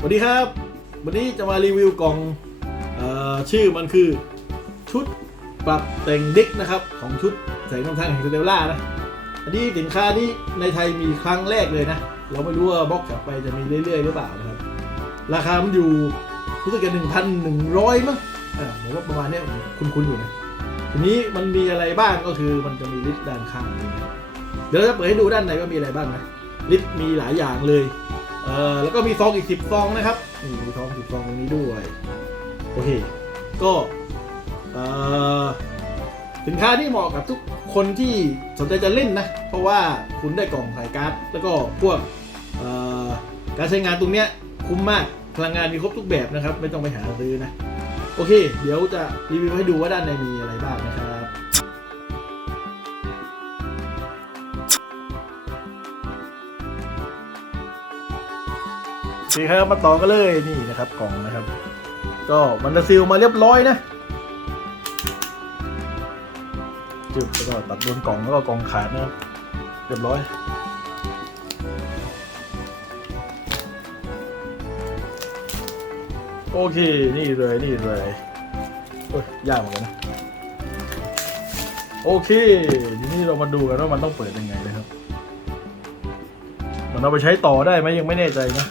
สวัสดีครับ วันนี้จะมารีวิวกล่องอชื่อมันคือชุดปรับแต่งเด็กนะครับ ของชุดแสงนำทางแห่งสเตลล่านะอันนี้สินค้านี้ในไทยมีครั้งแรกเลยนะ เราไม่รู้ว่าบล็อกกลับไปจะมีเรื่อยๆหรือเปล่านะครับ ราคามันอยู่รู้สึกจะหนึ่งพันหนึ่งร้อยมั้งผมว่าประมาณเนี้ยคุ้นๆอยู่นะทีนี้มันมีอะไรบ้างก็คือมันจะมีลิสต์ด้านข้าง เดี๋ยวเราจะเปิดให้ดูด้านในว่ามีอะไรบ้างนะลิสต์มีหลายอย่างเลย เอ่อแล้วก็มีซองอีกสิบซองนะครับนี่มีซองสิบซองตรงนี้ด้วยโอเคก็เอ่อสินค้าที่เหมาะกับทุกคนที่สนใจจะเล่นนะ เพราะว่าคุณได้กล่องสายการ์ดแล้วก็พวกเอ่อการใช้งานตรงเนี้ยคุ้มมากพลังงานมีครบทุกแบบนะครับ ไม่ต้องไปหาซื้อนะ โอเค เดี๋ยวจะรีวิวให้ดูว่าด้านในมีอะไรบ้างนะครับ โอเคครับมาต่อกันเลยนี่นะครับกล่องนะครับ ก็มันจะซีลมาเรียบร้อยนะจึบแล้วก็ตัดโดนกล่องแล้วก็กล่องขาดนะครับเรียบร้อยโอเคนี่เลยนี่เลยโอ้ยยากเหมือนกันนะโอเคทีนี้เรามาดูกันว่ามันต้องเปิดยังไงนะครับมันเอาไปใช้ต่อได้ไหมยังไม่แน่ใจนะ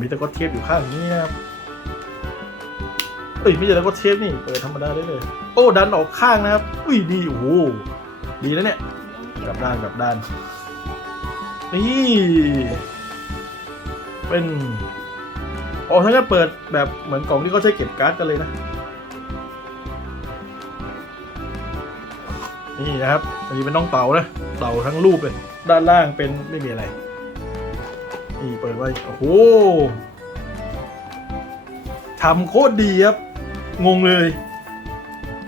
มีตะก้อเทปอยู่ข้างนี้นะครับเอ้ยมีแต่ตะก้อเทปนี่เปิดธรรมดาได้เลย โอ้ดันออกข้างนะครับ อุ้ยดีโอ้โหดีนะเนี่ยกลับด้านกลับด้านนี่เป็นอ๋อถ้าจะเปิดแบบเหมือนกล่องที่เขาใช้เก็บการ์ดกันเลยนะ นี่นะครับ อันนี้เป็นน้องเต่านะ เต่าทั้งรูปเลย ด้านล่างเป็นไม่มีอะไร นี่เปิดไว้ โอ้โหทำโคตรดีครับ งงเลย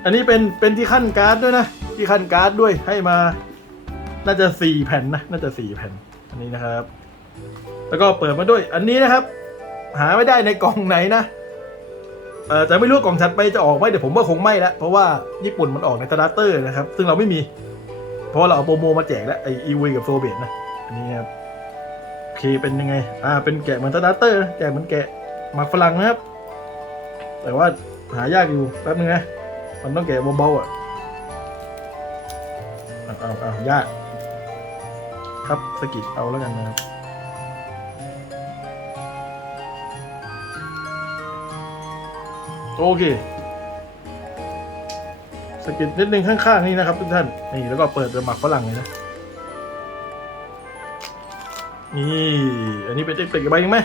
อันนี้เป็นเป็นที่ขั้นการ์ดด้วยนะ ที่ขั้นการ์ดด้วยให้มา น่าจะสี่แผ่นนะ น่าจะสี่แผ่น อันนี้นะครับ แล้วก็เปิดมาด้วย อันนี้นะครับ หาไม่ได้ในกล่องไหนนะเออแต่ไม่รู้กล่องถัดไปจะออกไหมเดี๋ยวผมว่าคงไม่ละเพราะว่าญี่ปุ่นมันออกในสตาร์เตอร์นะครับ ซึ่งเราไม่มี เพราะาเราเอาโปรโมมาแจกแล้วไออีวีกับโซเบตนะ อันนี้ครับ เคเป็นยังไง อ่า เป็นแกะเหมือนตาร์เตอร์นะแกะเหมือนแกะหมากฝรั่งนะครับ แต่ว่าหายากอยู่แป๊บนึงนะ มันต้องแกะเบาๆอะเอาเอาเอายาก ครับสกิดเอาแล้วกันนะครับโอเคสกิดนิดนึงข้างๆนี่นะครับทุกท่าน นี่แล้วก็เปิดเป็นหมักฝรั่งเลยนะ นี่ อันนี้เป็นเต็กใบยังไหม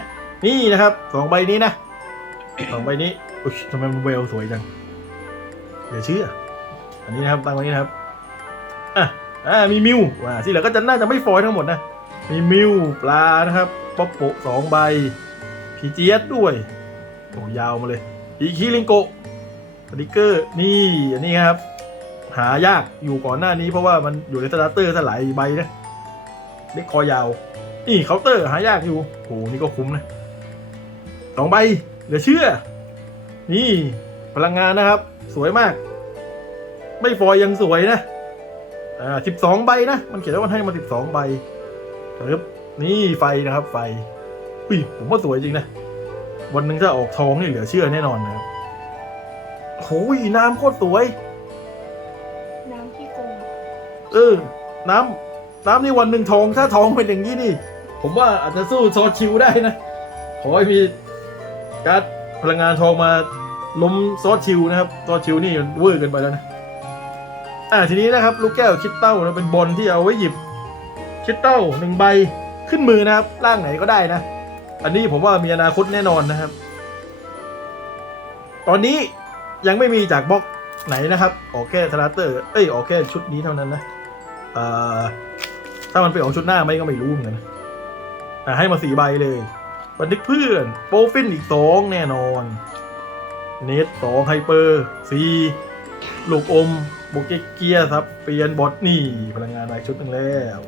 นี่นะครับสองใบนี้นะสองใบนี้อุ๊ยทำไมมันเวลสวยจังเดี๋ยวเชื่อ อันนี้นะครับตั้งไว้นี้นะครับอะอ่ามีมิวว่าที่เหลือก็จะน่าจะไม่ฟอยทั้งหมดนะมีมิวปลานะครับป๊อปโปะสองใบพีเจียสด้วยโอ้ยาวมาเลยอีคิริงโกสติกเกอร์นี่อันนี้ครับ หายากอยู่ก่อนหน้านี้เพราะว่ามันอยู่ในสตาร์เตอร์ซะหลายใบนะเล็กคอยาว นี่เคาน์เตอร์หายากอยู่โหนี่ก็คุ้มนะสองใบเหลือเชื่อ นี่พลังงานนะครับ สวยมาก ไม่ฟอยยังสวยนะ อ่าสิบสองใบนะ มันเขียนว่ามันให้มาสิบสองใบครับนี่ไฟนะครับ ไฟอุ้ยผมว่าสวยจริงนะ วันหนึ่งถ้าออกทองนี่เหลือเชื่อแน่นอนนะครับโอ้ยน้ำโคตรสวย น้ำที่โกงเออ น้ำ น้ำนี่วันหนึ่งทองถ้าทองเป็นอย่างนี้นี่ ผมว่าอาจจะสู้ซอสชิวได้นะ ขอให้มีการดพลังงานทองมาล้มซอสชิวนะครับซอสชิวนี่เวอร์เกินไปแล้วนะอ่าทีนี้นะครับ ลูกแก้วคิดเต้านะเป็นบอลที่เอาไว้หยิบ คิดเต้าหนึ่งใบขึ้นมือนะครับร่างไหนก็ได้นะ อันนี้ผมว่ามีอนาคตแน่นอนนะครับ ตอนนี้ยังไม่มีจากบล็อกไหนนะครับ ออกแค่ทาราเตอร์ เอ้ย ออกแค่ชุดนี้เท่านั้นนะอ่า ถ้ามันไปออกชุดหน้าไหมก็ไม่รู้เหมือนกันอ่ให้มาสี่ใบเลย บันทึกเพื่อน โปรฟินอีกสองแน่นอน เนตสองไฮเปอร์สี่ลูกอมบเกเกียร์ครับ เปลี่ยนบอทนี่พลังงานมาอีกชุดหนึ่งแล้ว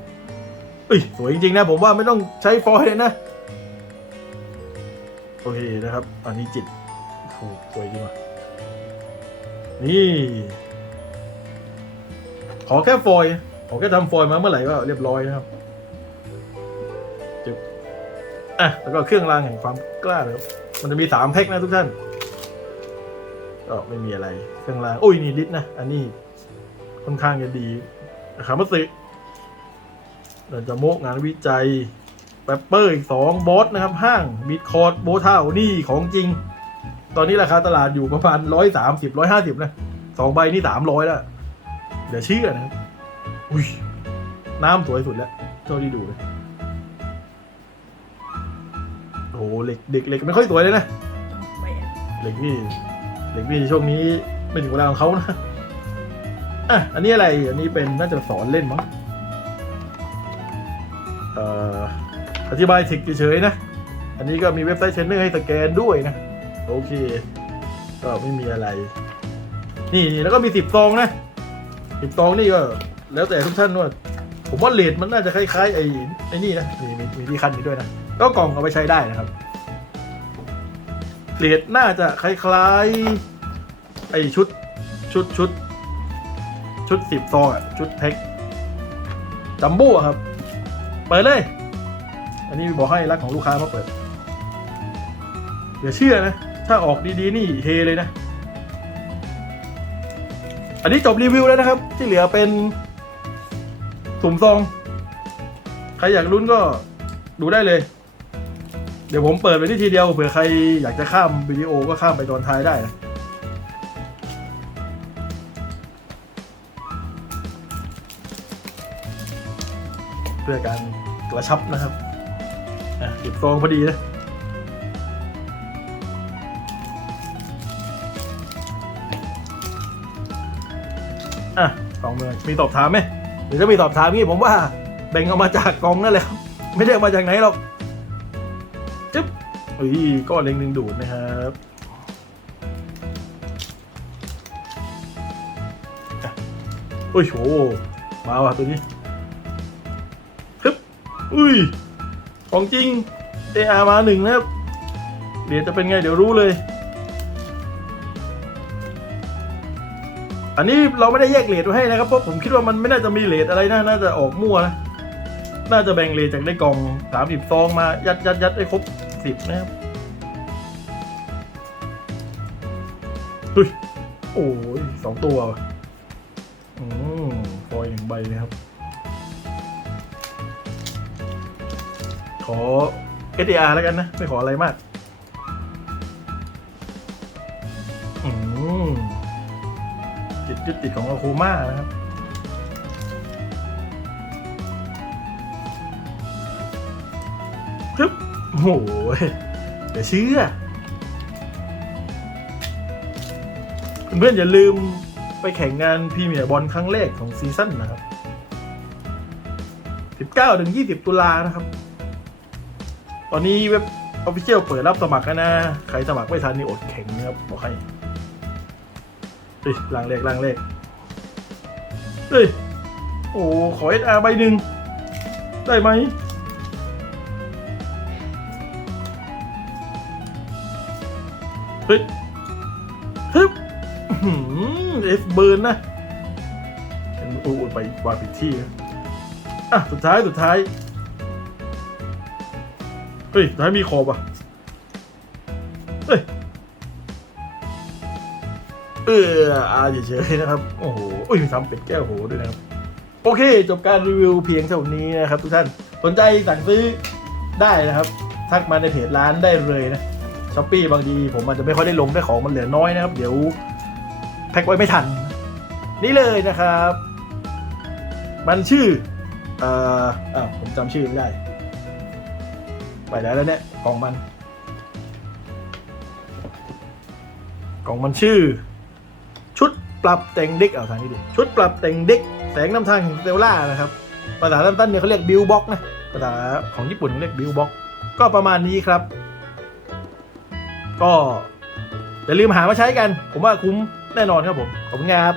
เอ้ยสวยจริงๆนะ ผมว่าไม่ต้องใช้ฟอยล์เลยนะ โอเคนะครับ อันนี้จิตโอ้สวยจริงว่ะนี่ ขอแค่ฟอย ล์ขอแค่ทำฟอยล์มาเมื่อไหร่ก็เรียบร้อยนะครับจบอะแล้วก็เครื่องรางแห่งความกล้านะครับมันจะมีสามแพ็คนะทุกท่านก็ไม่มีอะไรเครื่องรางโอ้ยนี่ลิตนะอันนี้ค่อนข้างจะดีนะครับมัตสึเดินจะโมกงานวิจัยแปปเปอร์อีกสองบอสนะครับห้างบิตคอร์ดโบเท่านี่ของจริง ตอนนี้ราคาตลาดอยู่ประมาณร้อยสามสิบร้อยห้าสิบนะสองใบนี่สามร้อยแล้วเดี๋ยวเชื่อนะครับ อุ้ยน้ำสวยสุดแล้วเท่าที่ดูเลยโอ้โหเหล็กเด็กเหล็กไม่ค่อยสวยเลยนะเหล็กนี่เหล็กนี่ช่วงนี้ไม่ถึงเวลาของเขานะอะอันนี้อะไรอันนี้เป็นน่าจะสอนเล่นมั้งเอ่ออธิบายเทคเฉยๆนะ อันนี้ก็มีเว็บไซต์เทรนเนอร์ให้สแกนด้วยนะ โอเค ก็ไม่มีอะไร นี่แล้วก็มีสิบซองนะสิบซองนี่ก็ แล้วแต่ทุกท่านว่าผมว่าเลทมันน่าจะคล้ายๆไอ้ไอ้นี่นะมีมีมีที่คันนี้ด้วยนะก็กล่องเอาไปใช้ได้นะครับเลทน่าจะคล้ายๆไอ้ชุดชุดชุด ชุดสิบซองอะชุดแพ็คจัมโบ้อะครับ เปิดเลย อันนี้บอกให้รักของลูกค้ามาเปิดอย่าเชื่อนะ ถ้าออกดีๆ นี่เฮเลยนะ อันนี้จบรีวิวแล้วนะครับ ที่เหลือเป็น สุ่มซอง ใครอยากลุ้นก็ดูได้เลย เดี๋ยวผมเปิดไปที่ทีเดียวเผื่อใครอยากจะข้ามวิดีโอก็ข้ามไปตอนท้ายได้นะเพื่อการกระชับนะครับอะติดฟองพอดีนะอะกองเมืองมีสอบถามไหม รือถ้ามีสอบถามนี่ผมว่าแบ่งเอามาจากกองนั่นแหละไม่ได้เอามาจากไหนหรอกจึ๊บอุ้ยก้อนเล็งดึงดูดนะครับอุ้ยโหมาว่ะตัวนี้ฮึบอุ้ยของจริง AR มาหนึ่งนะครับ เดี๋ยวจะเป็นไงเดี๋ยวรู้เลย อันนี้เราไม่ได้แยกเลทไว้ให้นะครับเพราะผมคิดว่ามันไม่น่าจะมีเลทอะไรนะน่าจะออกมั่วนะน่าจะแบ่งเลทจากได้กล่องสามสิบซองมายัดยัดยัดได้ครบสิบนะครับเฮ้ยโอ้ยสองตัวอืมฟอยล์หนึ่งใบนะครับขอ SDR แล้วกันนะ ไม่ขออะไรมาก จิตจุดติดของอาคูมานะครับปึ๊บโอ้โหเดี๋ยวเชื่อ เพื่อนๆอย่าลืมไปแข่งงานพรีเมียร์บอลครั้งแรกของซีซั่นนะครับ 19ถึง20 ตุลานะครับ ตอนนี้เว็บออฟฟิเชียลเปิดรับสมัครกันนะ ใครสมัครไม่ทันนี่อดแข่งนะครับบอกให้ เฮ้ยล่างเลขล่างเลขเฮ้ย โอ้ขอ SR ใบหนึ่งได้ไหมเฮ้ยฮึบเอฟเบิร์นนะเป็นอูดไปวางผิดที่นะอะ สุดท้ายสุดท้าย เฮ้ยสุดท้ายมีขอบอะเฮ้ย เอออาเฉยๆนะครับ โอ้โหอุ้ยมีซ้ำเป็ดแก้วโหด้วยนะครับ โอเค จบการรีวิวเพียงเท่านี้นะครับ ทุกท่านสนใจสั่งซื้อได้นะครับ ทักมาในเพจร้านได้เลยนะช้อปปี้บางทีผมอาจจะไม่ค่อยได้ลงได้ของมันเหลือน้อยนะครับ เดี๋ยวแพ็คไว้ไม่ทัน นี่เลยนะครับ มันชื่อเอ่ออ้าผมจำชื่อไม่ได้ ไปไหนแล้วเนี่ยกล่องมัน กล่องมันชื่อ ปรับแต่งเด็กเอาทางนี้ดิชุดปรับแต่งเด็กแสงนำทางแห่งเซลล่านะครับภาษาตั้นๆเนี่ยเขาเรียกบิลบ็อกนะภาษาของญี่ปุ่นเขาเรียกบิลบ็อกก็ประมาณนี้ครับ ก็อย่าลืมหามาใช้กัน ผมว่าคุ้มแน่นอนครับผมขอบคุณครับ